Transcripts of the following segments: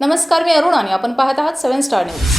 नमस्कार मी अरुण आणि आपण पाहत आहात सेवन स्टार न्यूज.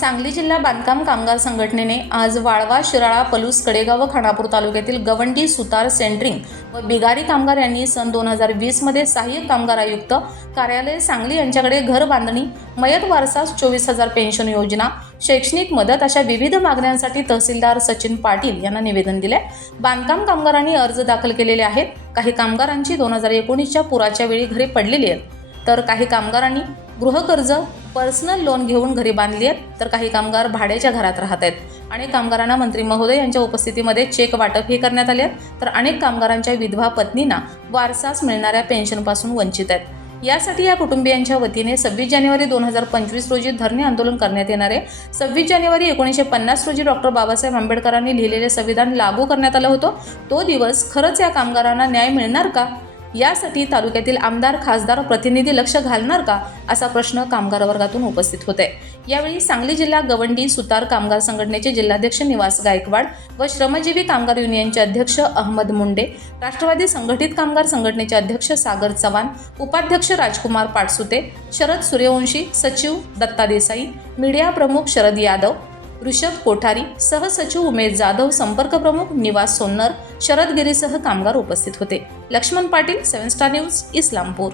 सांगली जिल्हा बांधकाम कामगार संघटनेने आज वाळवा शिराळा पलूस कडेगाव व खानापूर तालुक्यातील गवंडी सुतार सेंटरिंग व बिगारी कामगार यांनी सन दोन हजार वीसमध्ये सहाय्यक कामगार आयुक्त कार्यालय सांगली यांच्याकडे घर बांधणी मयत वारसास चोवीस हजार पेन्शन योजना शैक्षणिक मदत अशा विविध मागण्यांसाठी तहसीलदार सचिन पाटील यांना निवेदन दिले. बांधकाम कामगारांनी अर्ज दाखल केलेले आहेत. काही कामगारांची दोन हजार एकोणीसच्या पुराच्या वेळी घरे पडलेली आहेत. तर काही कामगारांनी गृहकर्ज पर्सनल लोन घेऊन घरी बांधली आहेत. तर काही कामगार भाड्याच्या घरात राहत आहेत. अनेक कामगारांना मंत्री महोदय यांच्या उपस्थितीमध्ये चेक वाटप हे करण्यात आले आहेत. तर अनेक कामगारांच्या विधवा पत्नींना वारसास मिळणाऱ्या पेन्शनपासून वंचित आहेत. यासाठी या कुटुंबियांच्या वतीने सव्वीस जानेवारी दोन हजार पंचवीस रोजी धरणे आंदोलन करण्यात येणार आहे. सव्वीस जानेवारी एकोणीसशे पन्नास रोजी डॉक्टर बाबासाहेब आंबेडकरांनी लिहिलेले संविधान लागू करण्यात आलं होतं. तो दिवस खरंच या कामगारांना न्याय मिळणार का? यासाठी तालुक्यातील आमदार खासदार प्रतिनिधी लक्ष घालणार का असा प्रश्न कामगार वर्गातून उपस्थित होते. यावेळी सांगली जिल्हा गवंडी सुतार कामगार संघटनेचे जिल्हाध्यक्ष निवास गायकवाड व श्रमजीवी कामगार युनियनचे अध्यक्ष अहमद मुंडे राष्ट्रवादी संघटित कामगार संघटनेचे अध्यक्ष सागर चव्हाण उपाध्यक्ष राजकुमार पाटसुते शरद सूर्यवंशी सचिव दत्ता देसाई मीडिया प्रमुख शरद यादव ऋषभ कोठारी सहसचिव उमेश जाधव संपर्क प्रमुख निवास सोन्नर शरद गिरीसह कामगार उपस्थित होते. Laxman Patil seven star news Islampur.